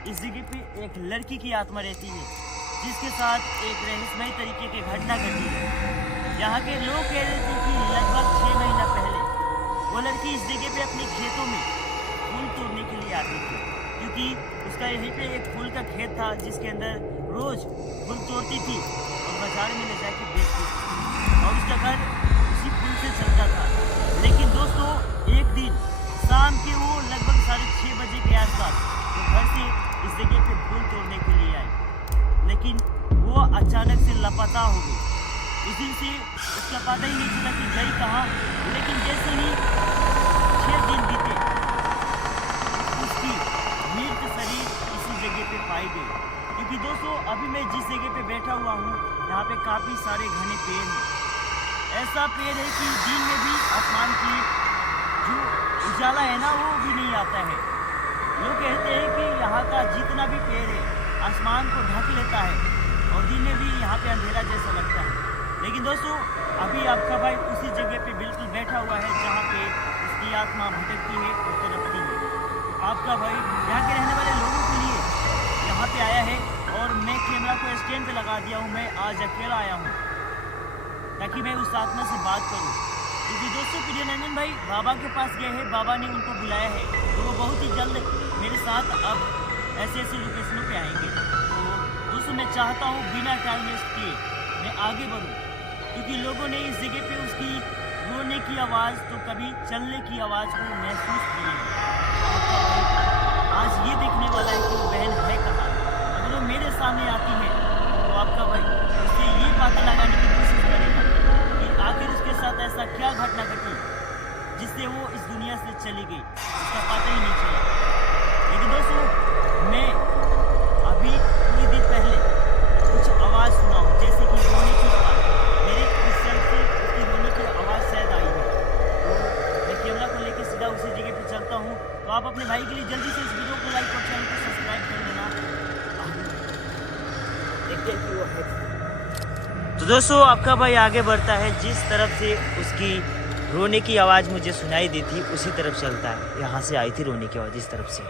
इस जगह पे एक लड़की की आत्मा रहती है जिसके साथ एक रहस्यमयी तरीके की घटना घटी है। यहाँ के लोग कह रहे थे कि लगभग 6 महीना पहले वो लड़की इस जगह पे अपने खेतों में फूल तोड़ने के लिए आती थी, क्योंकि उसका यहीं पे एक फूल का खेत था जिसके अंदर रोज फूल तोड़ती थी और बाजार में ले जाके बेचती थी और उसका घर उसी फूल से चलता था। लेकिन दोस्तों एक दिन शाम के वो लगभग 6:30 बजे के आसपास वो घर से इस जगह पे फूल तोड़ने के लिए आई, लेकिन वो अचानक से लापता हो गई। उस दिन से उसका पता ही नहीं चला कि गई कहाँ। लेकिन जैसे ही 6 दिन बीते उसकी मृत शरीर इसी जगह पे पाई गई। क्योंकि दोस्तों अभी मैं जिस जगह पे बैठा हुआ हूँ यहाँ पे काफ़ी सारे घने पेड़ हैं। ऐसा पेड़ है कि दिन में भी आसमान की जो उजाला है ना वो भी नहीं आता है। लोग कहते हैं कि यहाँ का जितना भी पेड़ है आसमान को ढक लेता है और दिन में भी यहाँ पे अंधेरा जैसा लगता है। लेकिन दोस्तों अभी आपका भाई उसी जगह पे बिल्कुल बैठा हुआ है जहाँ पे उसकी आत्मा भटकती है और तड़पती है। आपका भाई यहाँ के रहने वाले लोगों के लिए यहाँ पे आया है और मैं कैमरा को स्टैंड पे लगा दिया हूँ। मैं आज अकेला आया हूँ ताकि मैं उस आत्मा से बात करूँ, क्योंकि दोस्तों प्रियनंदन भाई बाबा के पास गए हैं, बाबा ने उनको बुलाया है तो वो बहुत ही जल्द मेरे साथ अब ऐसे लोकेशनों पे आएंगे। तो दोस्तों मैं चाहता हूँ बिना टाइम वेस्ट किए मैं आगे बढ़ूँ, क्योंकि लोगों ने इस जगह पे उसकी रोने की आवाज़ तो कभी चलने की आवाज़ को महसूस की है। आज ये देखने वाला है कि वो बहन है कहाँ। अगर वो मेरे सामने आती है तो आपका भाई उससे ये पता लगाने की कोशिश करेगा कि आखिर उसके साथ ऐसा क्या घटना घटी जिससे वो इस दुनिया से चली गई, उसका पता ही नहीं चला। लेकिन दोस्तों मैं अभी थोड़ी देर पहले कुछ आवाज़ सुना हूँ, जैसे कि रोने की आवाज़। मेरे इस साइड से उसकी रोने की आवाज़ शायद आई है। तो मैं कैमरा को लेकर सीधा उसी जगह पे चलता हूँ। तो आप अपने भाई के लिए जल्दी से इस वीडियो को लाइक और चैनल को सब्सक्राइब कर लेना। देखते हैं कि वो है। तो दोस्तों आपका भाई आगे बढ़ता है, जिस तरफ से उसकी रोने की आवाज़ मुझे सुनाई दी थी उसी तरफ चलता है। यहाँ से आई थी रोने की आवाज़, इस तरफ से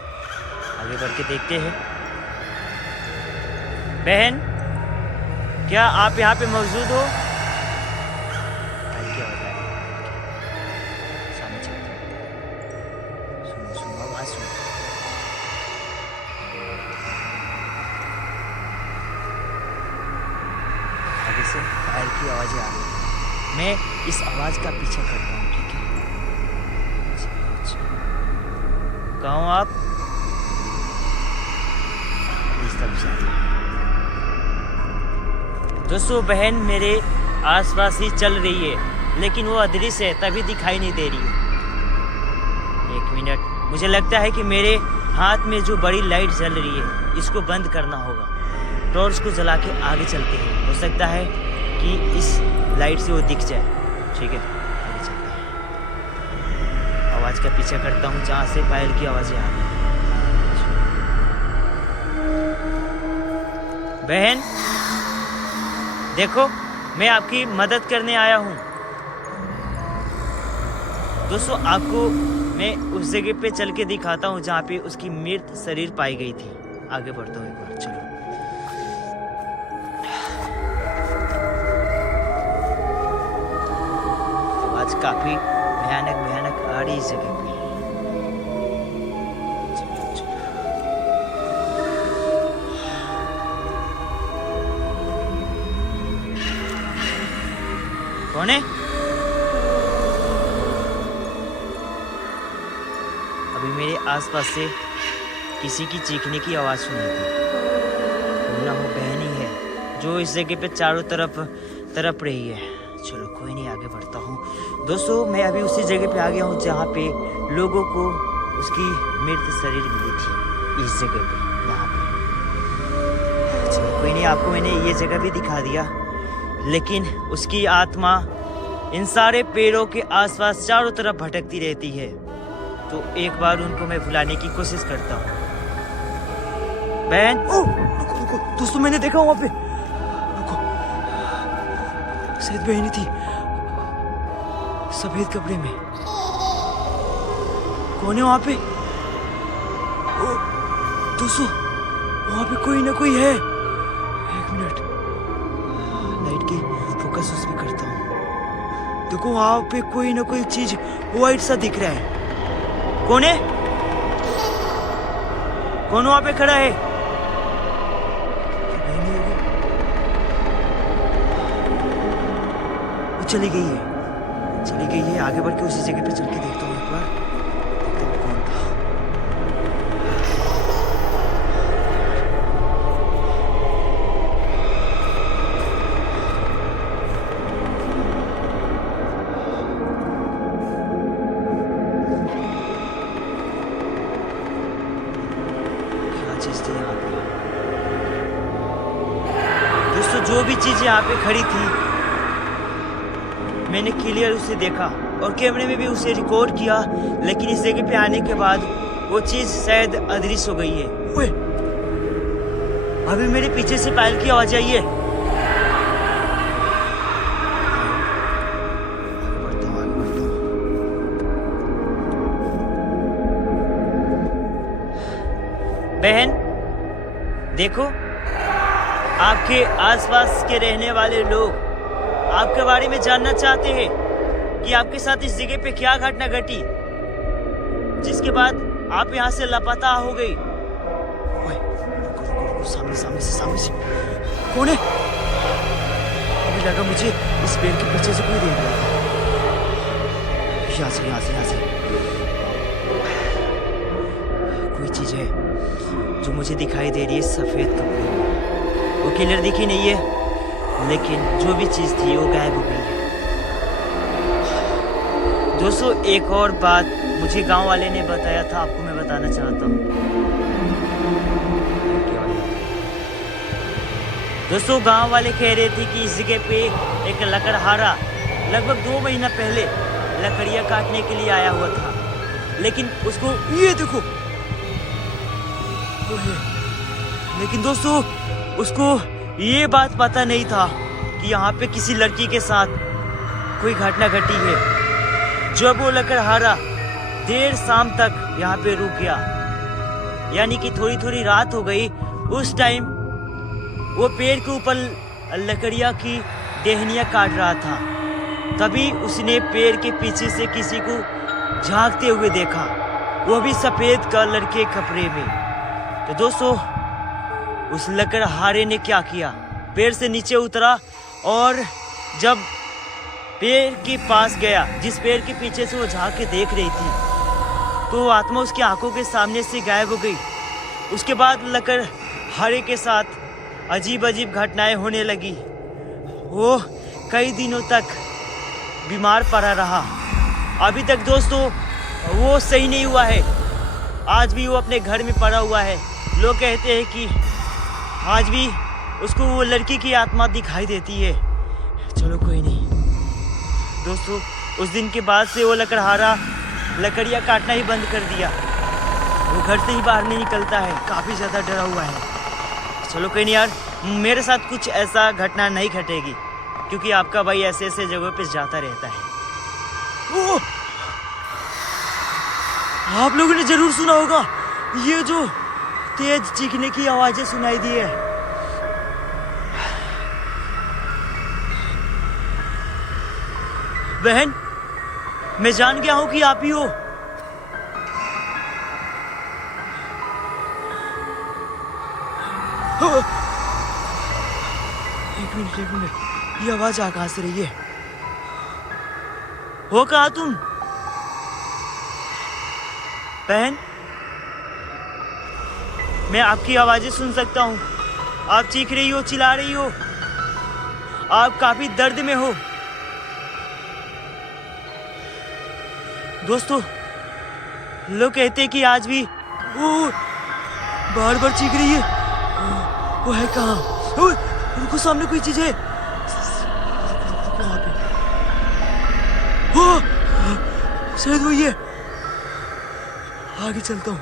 आगे बढ़ के देखते हैं। बहन क्या आप यहाँ पे मौजूद हो? क्या आवाज़ आ रही है? सामने चलते हैं। सुनो सुनो आवाज़ सुनो। आगे से पैर की आवाज़ें आ रही है। मैं इस आवाज़ का पीछा करता हूँ, ठीक है? अच्छा कहाँ हो आप? इस तरफ से आते हैं। दोस्तों बहन मेरे आसपास ही चल रही है, लेकिन वो अदृश्य है, तभी दिखाई नहीं दे रही है। 1 मिनट, मुझे लगता है कि मेरे हाथ में जो बड़ी लाइट जल रही है इसको बंद करना होगा। टॉर्च को जला के आगे चलते हैं, हो सकता है कि इस लाइट से वो दिख जाए। ठीक है आगे चलते हैं। आवाज़ का पीछा करता हूँ जहाँ से पायल की आवाज़ें आ रही हैं। बहन देखो मैं आपकी मदद करने आया हूँ। दोस्तों आपको मैं उस जगह पे चल के दिखाता हूँ जहाँ पे उसकी मृत शरीर पाई गई थी। आगे बढ़ता हूँ एक बार, चलो। आवाज काफी भयानक आ रही इस जगह पे। कौन है? अभी मेरे आसपास से किसी की चीखने की आवाज़ सुनी थी। ना वो बहन ही है जो इस जगह पे चारों तरफ तड़प रही है। चलो कोई नहीं आगे बढ़ता हूँ। दोस्तों मैं अभी उसी जगह पे आ गया हूँ जहाँ पे लोगों को उसकी मृत शरीर मिली थी, इस जगह पे, यहाँ पे। चलो कोई नहीं, आपको मैंने ये जगह भी दिखा दिया, लेकिन उसकी आत्मा इन सारे पेड़ों के आसपास चारों तरफ भटकती रहती है। तो एक बार उनको मैं भुलाने की कोशिश करता हूँ। बहन रुको दोस्तों, मैंने देखा वहाँ पे। रुको, शायद बहन थी सफेद कपड़े में। कौन है वहाँ पे? दोस्तों वहां पे कोई ना कोई है। एक मिनट, लाइट की फोकस उस पे करता हूँ। देखो वहां पे कोई ना कोई चीज व्हाइट सा दिख रहा है। कौन है? कौन वहां पे खड़ा है? नहीं है वो चली गई है, चली गई है। आगे बढ़ के उसी जगह पे चल के देखता हूँ एक बार, देखता हूँ कौन था। क्या चीज थी यहाँ पे? दोस्तों जो भी चीज यहाँ पे खड़ी थी मैंने क्लियर उसे देखा और कैमरे में भी उसे रिकॉर्ड किया, लेकिन इस जगह पे आने के बाद वो चीज शायद अदृश्य हो गई है। ओए, अभी मेरे पीछे से पायल की आवाज आई है। बहन देखो, आपके आसपास के रहने वाले लोग आपके बारे में जानना चाहते हैं कि आपके साथ इस जगह पे क्या घटना घटी, जिसके बाद आप यहाँ से लापता हो गई। ओए, रुको, रुको, रुको, सामने से कौन है? अभी लगा मुझे इस पेड़ के पीछे से कोई देख रहा था। यहाँ से कोई चीज है जो मुझे दिखाई दे रही है सफेद कपड़े में। वो क्लियर दिखी नहीं है, लेकिन जो भी चीज थी वो गायब हो गई है। दोस्तों एक और बात मुझे गांव वाले ने बताया था, आपको मैं बताना चाहता हूँ। दोस्तों गांव वाले कह रहे थे कि इस जगह पे एक लकड़हारा लगभग 2 महीना पहले लकड़ियां काटने के लिए आया हुआ था, लेकिन उसको ये देखो वो है। लेकिन दोस्तों उसको ये बात पता नहीं था कि यहाँ पे किसी लड़की के साथ कोई घटना घटी है। जब वो लकड़हारा देर शाम तक यहाँ पे रुक गया, यानी कि थोड़ी रात हो गई, उस टाइम वो पेड़ के ऊपर लकड़ियाँ की टहनियाँ काट रहा था। तभी उसने पेड़ के पीछे से किसी को झांकते हुए देखा, वो भी सफेद कलर के कपड़े में। तो दोस्तों उस लकड़हारे ने क्या किया, पेड़ से नीचे उतरा और जब पेड़ के पास गया, जिस पेड़ के पीछे से वो झांक के देख रही थी, तो आत्मा उसकी आंखों के सामने से गायब हो गई। उसके बाद लकड़हारे के साथ अजीब घटनाएं होने लगी। वो कई दिनों तक बीमार पड़ा रहा। अभी तक दोस्तों वो सही नहीं हुआ है, आज भी वो अपने घर में पड़ा हुआ है। लोग कहते हैं कि आज भी उसको वो लड़की की आत्मा दिखाई देती है। चलो कोई नहीं दोस्तों, उस दिन के बाद से वो लकड़हारा लकड़ियाँ काटना ही बंद कर दिया। वो घर से ही बाहर नहीं निकलता है, काफ़ी ज़्यादा डरा हुआ है। चलो कोई नहीं यार, मेरे साथ कुछ ऐसा घटना नहीं घटेगी, क्योंकि आपका भाई ऐसे जगहों पे जाता रहता है। ओह! आप लोगों ने जरूर सुना होगा ये जो तेज चीखने की आवाजें सुनाई दी है। बहन, मैं जान गया हूं कि आप ही हो। एक मिनट, ये आवाज कहां से रही है? हो कहा तुम? बहन, मैं आपकी आवाजें सुन सकता हूँ। आप चीख रही हो, चिल्ला रही हो, आप काफी दर्द में हो। दोस्तों लोग कहते हैं कि आज भी वो बार चीख रही है। वो है कहाँ? रुको, सामने कोई चीज है। वहां पे शायद वही है। आगे चलता हूँ।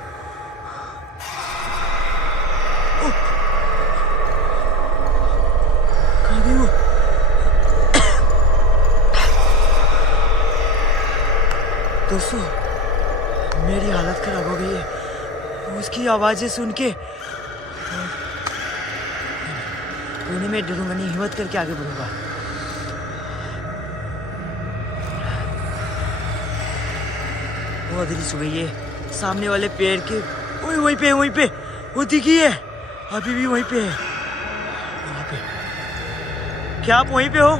कहाँ गई वो? दोस्तों मेरी हालत खराब हो गई है। उसकी आवाजें सुन के कोई नहीं, मैं डरूंगा नहीं, हिम्मत करके आगे बढ़ूंगा। बहुत देरी हो गई है। सामने वाले पेड़ के वहीं पे वो दिखी है, अभी भी वहीं पे है। वहाँ पे क्या आप वहीं पे हो?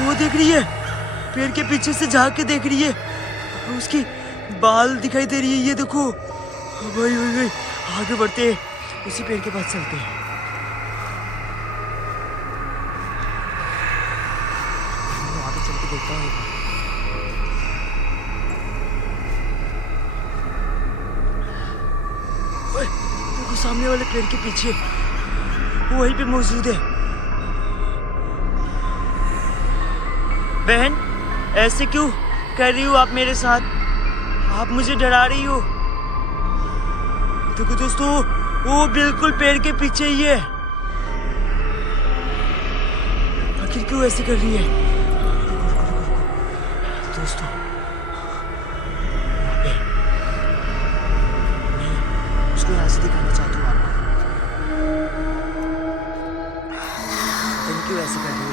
वो देख रही है, पेड़ के पीछे से झांक के देख रही है, उसकी बाल दिखाई दे रही है। ये देखो भाई, आगे बढ़ते हैं, उसी पेड़ के पास चलते हैं। वहाँ पे चल के देखता हूँ एक बार। देखो सामने वाले पेड़ के पीछे वो वहीं पे मौजूद है। बहन, ऐसे क्यों कर रही हो आप मेरे साथ? आप मुझे डरा रही हो। देखो दोस्तों, वो बिल्कुल पेड़ के पीछे ही है। आखिर क्यों ऐसे कर रही है? दोस्तों, यहाँ पे मैं उसको यहाँ से दिखाना चाहता हूँ आपको। पता नहीं क्यों ऐसे कर रही है।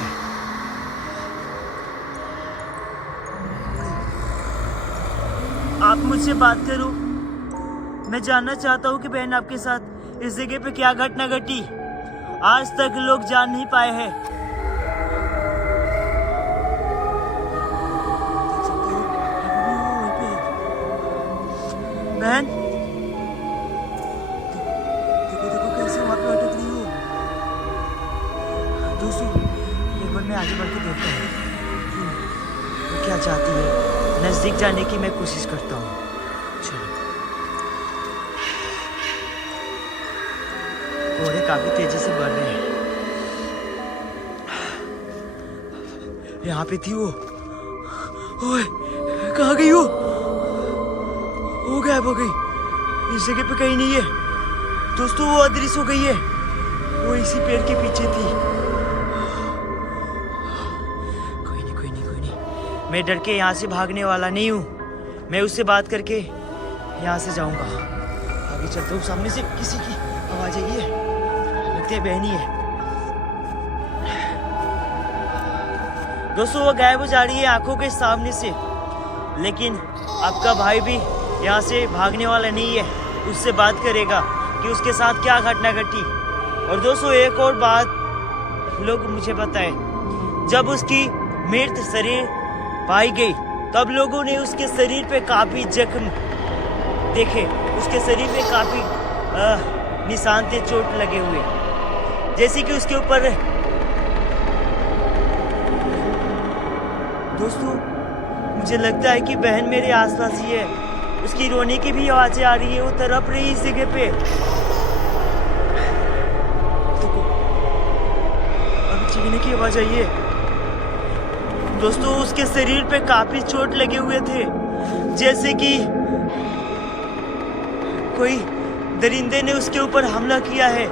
आप मुझसे बात करो, मैं जानना चाहता हूँ कि बहन आपके साथ इस जगह पे क्या घटना घटी, आज तक लोग जान नहीं पाए हैं। बहन, देखो कैसे वहां पे अटक रही हो। दोस्तों, एक बार मैं आगे बढ़ के देखता हूँ वो क्या चाहती है। नजदीक जाने की मैं कोशिश करता हूँ। चलो, घोड़े काफी तेजी से बढ़ रहे हैं। यहाँ पे थी वो। ओए, कहाँ गई वो गायब हो गई। इस जगह पे कहीं नहीं है। दोस्तों, वो अदृश्य हो गई है। वो इसी पेड़ के पीछे थी। कोई नहीं, मैं डर के यहाँ से भागने वाला नहीं हूँ। मैं उससे बात करके यहाँ से जाऊंगा। आगे चलता हूँ। सामने से किसी की आवाज आई है, लगता है बहनी है। दोस्तों, वो गायब हो जा रही है आंखों के सामने से, लेकिन आपका भाई भी यहाँ से भागने वाला नहीं है। उससे बात करेगा कि उसके साथ क्या घटना घटी। और दोस्तों, एक और बात लोग मुझे बताए, जब उसकी मृत शरीर पाई गई तब लोगों ने उसके शरीर पे काफी जख्म देखे। उसके शरीर पे काफी निशान थे, चोट लगे हुए, जैसे कि उसके ऊपर। दोस्तों, मुझे लगता है कि बहन मेरे आसपास ही है। उसकी रोने की भी आवाजें आ रही है, वो तड़प रही इस जगह पे। देखो, अभी चीखने की आवाज आई है। दोस्तों, उसके शरीर पे काफी चोट लगे हुए थे, जैसे कि कोई दरिंदे ने उसके ऊपर हमला किया है।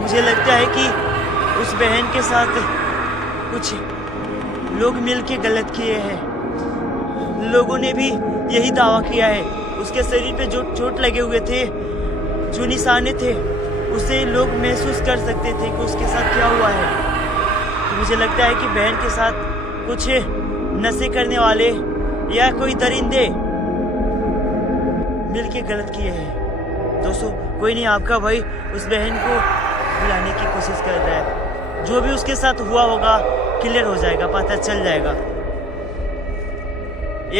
मुझे लगता है कि उस बहन के साथ कुछ लोग मिलके गलत किए हैं। लोगों ने भी यही दावा किया है। उसके शरीर पे जो चोट लगे हुए थे, जो निशाने थे, उसे लोग महसूस कर सकते थे कि उसके साथ क्या हुआ है। तो मुझे लगता है कि बहन के साथ कुछ नशे करने वाले या कोई दरिंदे मिलके गलत किए हैं। दोस्तों, कोई नहीं, आपका भाई उस बहन को बुलाने की कोशिश कर रहा है। जो भी उसके साथ हुआ होगा क्लियर हो जाएगा, पता चल जाएगा।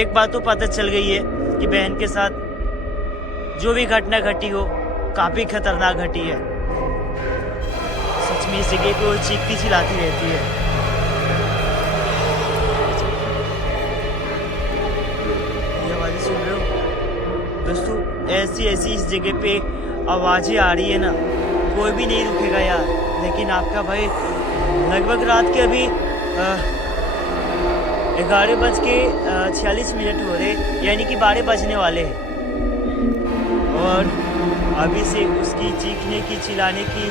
एक बात तो पता चल गई है कि बहन के साथ जो भी घटना घटी हो काफी खतरनाक घटी है। सच में इस जगह पे वो चीखती चिल्लाती रहती है। ये आवाजें सुन रहे हो दोस्तों? ऐसी इस जगह पे आवाजें आ रही है ना, कोई भी नहीं रुकेगा यार। लेकिन आपका भाई लगभग रात के अभी 11:46 हो रहे, यानी कि 12 बजने वाले हैं, और अभी से उसकी चीखने की, चिल्लाने की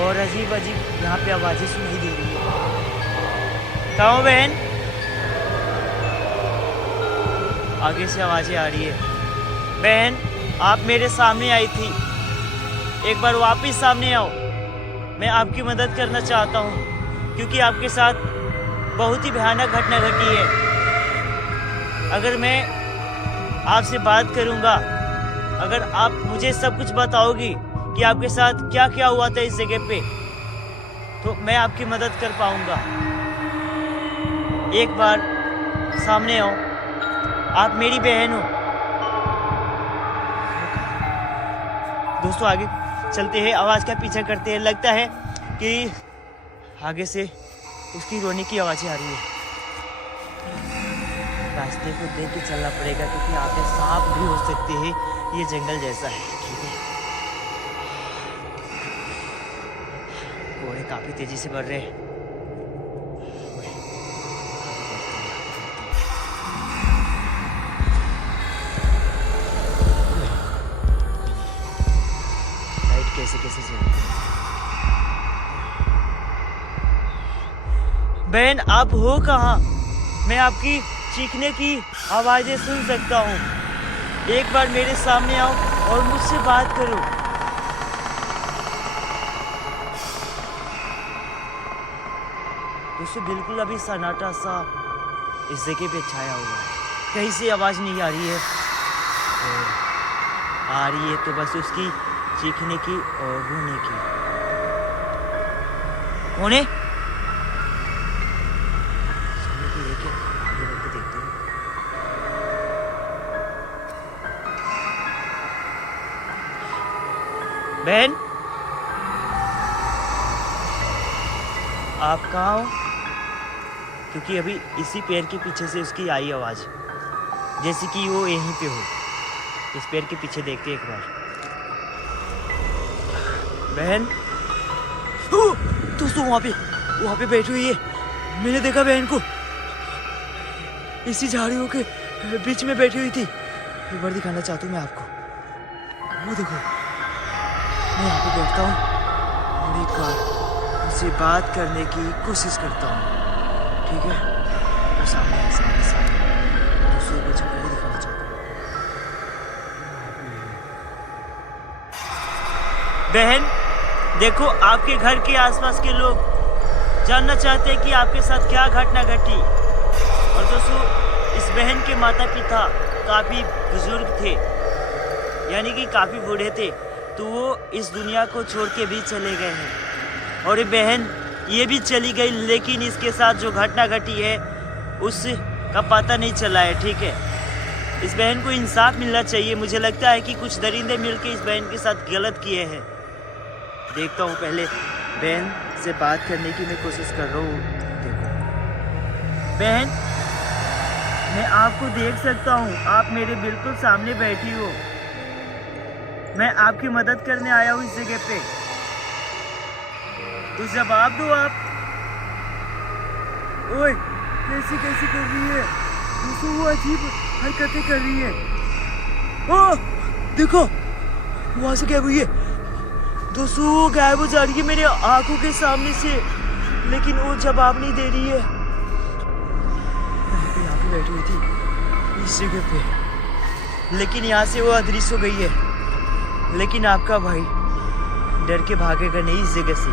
और अजीब अजीब यहाँ पे आवाजें सुनाई दे रही है। कहाँ हो बहन? आगे से आवाजें आ रही है। बहन, आप मेरे सामने आई थी, एक बार वापस सामने आओ। मैं आपकी मदद करना चाहता हूँ क्योंकि आपके साथ बहुत ही भयानक घटना घटी है। अगर मैं आपसे बात करूँगा, अगर आप मुझे सब कुछ बताओगी कि आपके साथ क्या क्या हुआ था इस जगह पे, तो मैं आपकी मदद कर पाऊँगा। एक बार सामने आओ, आप मेरी बहन हो। दोस्तों आगे चलते हैं, आवाज़ का पीछा करते हैं। लगता है कि आगे से उसकी रोने की आवाज़ें आ रही है। रास्ते को देख के चलना पड़ेगा क्योंकि यहाँ पे सांप भी हो सकते हैं, ये जंगल जैसा है। ठीक है, घोड़े काफी तेजी से बढ़ रहे हैं। लाइट कैसे कैसे चल रही है। बहन आप हो कहाँ? मैं आपकी चीखने की आवाजें सुन सकता हूँ। एक बार मेरे सामने आओ और मुझसे बात करो। दोस्तों बिल्कुल अभी सन्नाटा सा इस जगह पे छाया हुआ है, कहीं से आवाज नहीं आ रही है, और आ रही है तो बस उसकी चीखने की और रोने की। कौन है? आगे बढ़ के देखते हैं। बहन आप कहाँ हो? क्योंकि अभी इसी पेड़ के पीछे से उसकी आई आवाज, जैसे कि वो यहीं पे हो। इस पेड़ के पीछे देखते एक बार। बहन दोस्तों वहाँ पे बैठी हुई है। मैंने देखा बहन को इसी झाड़ियों के बीच में बैठी हुई थी। एक बार दिखाना चाहता हूँ मैं आपको। वो देखो, मैं यहाँ पे बैठता हूँ और एक बार उससे बात करने की कोशिश करता हूँ। ठीक है, वो सामने दूसरे बच्चे को भी दिखाना चाहता हूँ। बहन देखो, आपके घर के आसपास के लोग जानना चाहते हैं कि आपके साथ क्या घटना घटी। और दोस्तों इस बहन के माता पिता काफ़ी बुजुर्ग थे, यानी कि काफ़ी बूढ़े थे, तो वो इस दुनिया को छोड़ के भी चले गए हैं। और ये बहन ये भी चली गई, लेकिन इसके साथ जो घटना घटी है उस का पता नहीं चला है। ठीक है, इस बहन को इंसाफ मिलना चाहिए। मुझे लगता है कि कुछ दरिंदे मिलकर इस बहन के साथ गलत किए हैं। देखता हूँ, पहले बहन से बात करने की मैं कोशिश कर रहा हूँ। देखो बहन, मैं आपको देख सकता हूँ, आप मेरे बिल्कुल सामने बैठी हो। मैं आपकी मदद करने आया हूँ इस जगह पे, तो जवाब दो आप। ओए कैसी कैसी कर रही है? दोस्तों वो अजीब हरकतें कर रही है। ओह देखो, वहां से गायब हुई है। दोस्तों वो गायब हो जा रही है मेरे आंखों के सामने से, लेकिन वो जवाब नहीं दे रही है। यहाँ पे बैठी हुई थी इस जगह पे, लेकिन यहाँ से वो अदृश्य हो गई है। लेकिन आपका भाई डर के भागेगा नहीं इस जगह से।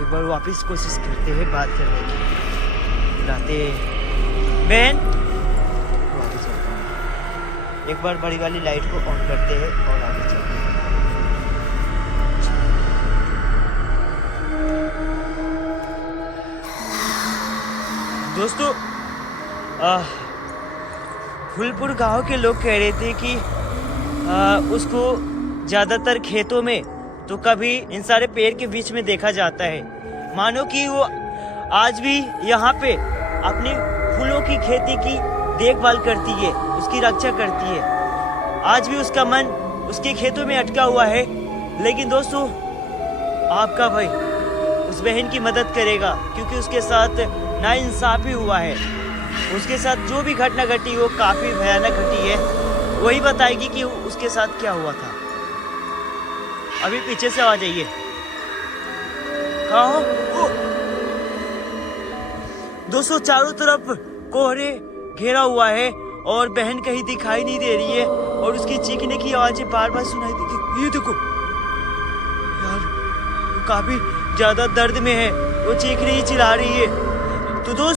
एक बार वापस कोशिश करते हैं बात करने की। बुलाते बहन, वापस चलता हूँ। एक बार बड़ी वाली लाइट को ऑन करते हैं और आगे चलते हैं। दोस्तों फूलपुर गांव के लोग कह रहे थे कि उसको ज्यादातर खेतों में तो कभी इन सारे पेड़ के बीच में देखा जाता है। मानो कि वो आज भी यहाँ पे अपनी फूलों की खेती की देखभाल करती है, उसकी रक्षा करती है। आज भी उसका मन उसके खेतों में अटका हुआ है। लेकिन दोस्तों आपका भाई उस बहन की मदद करेगा, क्योंकि उसके साथ नाइंसाफी हुआ है। उसके साथ जो भी घटना घटी वो काफी भयानक घटी है। वही बताएगी कि उसके साथ क्या हुआ था। अभी पीछे से आ जाइए। कहाँ हो? दोस्तों चारों तरफ कोहरे घेरा हुआ है और बहन कहीं दिखाई नहीं दे रही है। और उसके चीखने की आवाजें बार बार सुनाई देती। ये देखो यार, वो काफी ज्यादा दर्द में है, वो चीख रही चिल्ला रही है। तो दोस्त